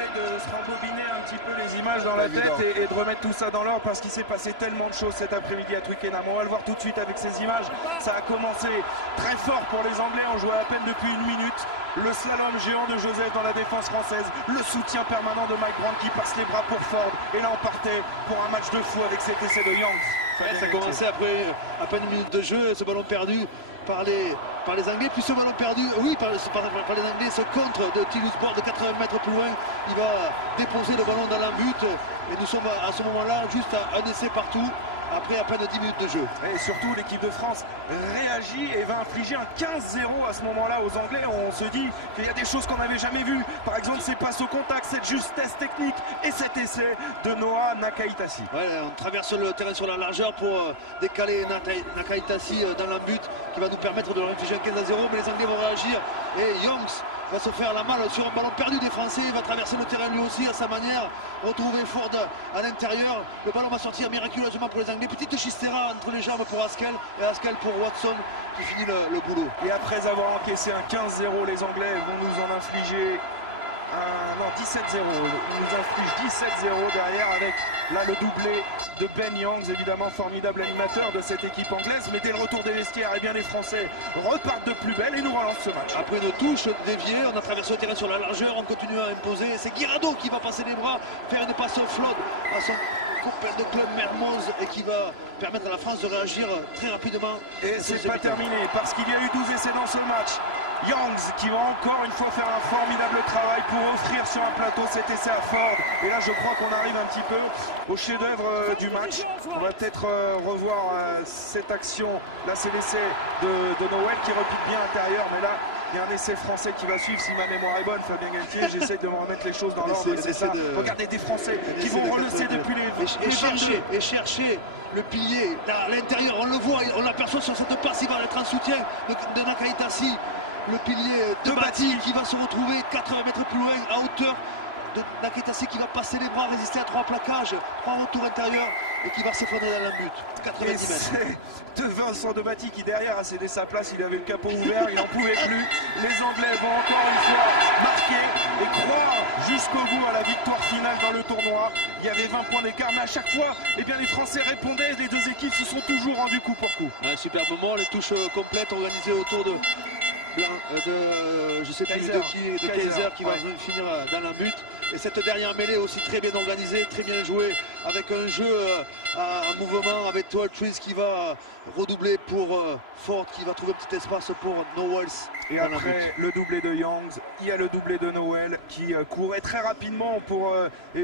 essaie de se rembobiner un petit peu les images dans la tête et de remettre tout ça dans l'ordre parce qu'il s'est passé tellement de choses cet après-midi à Twickenham. On va le voir tout de suite avec ces images. Ça a commencé très fort pour les Anglais, on jouait à peine depuis une minute. Le slalom géant de Joseph dans la défense française, le soutien permanent de Mike Brandt qui passe les bras pour Ford. Et là on partait pour un match de fou avec cet essai de Youngs. Ouais, ça a commencé après à peine une minute de jeu, ce ballon perdu par les Anglais, puis ce ballon perdu, oui, par les Anglais, ce contre de Tillus Bord de 80 mètres plus loin, il va déposer le ballon dans la but et nous sommes à ce moment-là juste à un essai partout après à peine 10 minutes de jeu. Et surtout l'équipe de France réagit et va infliger un 15-0 à ce moment-là aux Anglais. On se dit qu'il y a des choses qu'on n'avait jamais vues. Par exemple ces passes au contact, cette justesse technique et cet essai de Noah Nakaitasi. Ouais, on traverse le terrain sur la largeur pour décaler Nakaitasi dans la but qui va nous permettre de leur infliger un 15-0, mais les Anglais vont réagir et Youngs va se faire la malle sur un ballon perdu des Français. Il va traverser le terrain lui aussi à sa manière, retrouver Ford à l'intérieur. Le ballon va sortir miraculeusement pour les Anglais. Petite chistera entre les jambes pour Haskell et Haskell pour Watson qui finit le boulot. Et après avoir encaissé un 15-0, les Anglais vont nous en infliger non, 17-0. Ils nous infligent 17-0 derrière avec là le doublé de Ben Youngs, évidemment formidable animateur de cette équipe anglaise. Mais dès le retour des vestiaires, eh bien les Français repartent de plus belle et nous relancent ce match. Après une touche déviée, on a traversé le terrain sur la largeur, on continue à imposer. C'est Guirado qui va passer les bras, faire une passe flotte à son copain de club Mermoz et qui va permettre à la France de réagir très rapidement. Et c'est pas terminé parce qu'il y a eu 12 essais dans ce match. Youngs qui va encore une fois faire un formidable travail pour offrir sur un plateau cet essai à Ford. Et là je crois qu'on arrive un petit peu au chef-d'œuvre du match. On va peut-être revoir cette action. Là c'est l'essai de Noël qui repique bien intérieur, mais là il y a un essai français qui va suivre si ma mémoire est bonne, Fabien Galtier. J'essaie de me remettre les choses dans l'ordre. C'est ça. Regardez des Français qui vont relancer depuis les et chercher le pilier à l'intérieur. On le voit, on l'aperçoit sur cette passe. Il va être en soutien de Nakaitasi. Le pilier de Bati qui va se retrouver 80 mètres plus loin à hauteur de Nakaitasi qui va passer les bras, résister à 3 plaquages, 3 retours intérieurs et qui va s'effondrer dans la but. 90 mètres. De Vincent de Bati qui derrière a cédé sa place, il avait le capot ouvert, il n'en pouvait plus. Les Anglais vont encore une fois marquer et croire jusqu'au bout à la victoire finale dans le tournoi. Il y avait 20 points d'écart, mais à chaque fois, eh bien, les Français répondaient, les deux équipes se sont toujours rendues coup pour coup. Un super moment, les touches complètes organisées autour de je sais plus de qui, de Kaiser qui va finir dans la but. Et cette dernière mêlée aussi très bien organisée, très bien jouée, avec un jeu en mouvement, avec Tweltrees qui va redoubler pour Ford, qui va trouver un petit espace pour Noël. Et après le doublé de Youngs, il y a le doublé de Noël qui courait très rapidement pour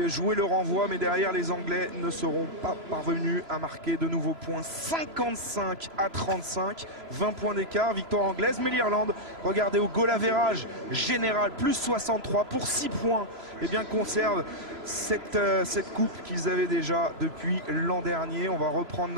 jouer le renvoi, mais derrière les Anglais ne seront pas parvenus à marquer de nouveaux points. 55-35, 20 points d'écart, victoire anglaise, mais l'Irlande, regardez au goal average général, plus 63 pour 6 points, et bien conserve cette coupe qu'ils avaient déjà depuis l'an dernier. On va reprendre